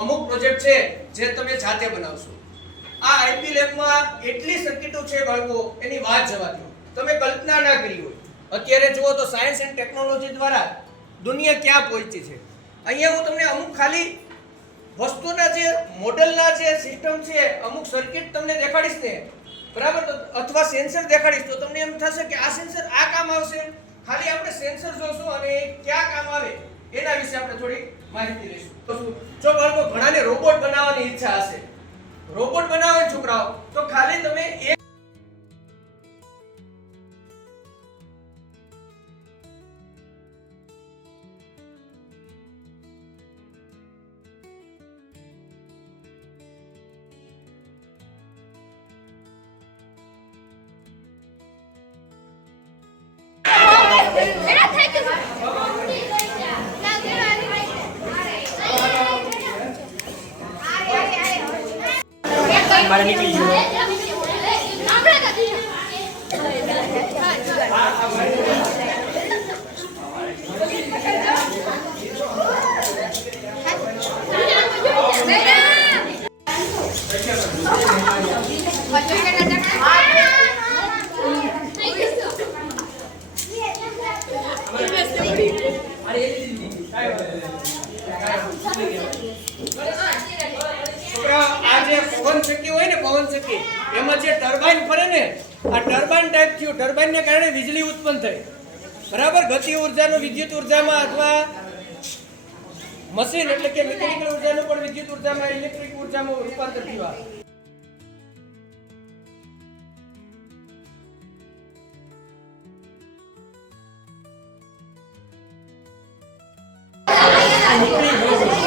અમુક પ્રોજેક્ટ છે જે તમે જાતે બનાવશો. આ આઈપી લેબમાં એટલી સર્કિટો છે બાળકો, એની વાત જવા દો. તમે કલ્પના ના કરી હોય. અત્યારે જુઓ તો સાયન્સ એન્ડ ટેકનોલોજી દ્વારા દુનિયા ક્યાં પહોંચી છે. અહીંયા હું તમને અમુક ખાલી વસ્તુના જે મોડેલના જે સિસ્ટમ છે, અમુક સર્કિટ તમને દેખાડીશ ને, બરાબર, તો અથવા સેન્સર દેખાડીશ તો તમને એમ થશે કે આ સેન્સર આ કામ આવશે. ખાલી આપણે સેન્સર જોશું અને ક્યાં કામ આવે એના વિશે આપણે થોડી માહિતી લઈશું. જો બાળકો ઘણાને રોબોટ બનાવવાની ઈચ્છા હશે, રોબોટ બનાવે છોકરાઓ, તો ખાલી તમે એક મારે નીકળી ગયો. આ જે પવન ચક્કી હોય ને, પવન ચક્કી, એમાં જે ટર્બાઇન ફરે ને, આ ટર્બાઇન ટાઈપ થયું. ટર્બાઇનને કારણે વીજળી ઉત્પન્ન થઈ, બરાબર. ગતિ ઉર્જાનું વિદ્યુત ઉર્જામાં અથવા મશીન એટલે કે મિકેનિકલ ઉર્જાનું પણ વિદ્યુત ઉર્જામાં, ઇલેક્ટ્રિક ઉર્જામાં રૂપાંતર થયું. નીકળી ગયું.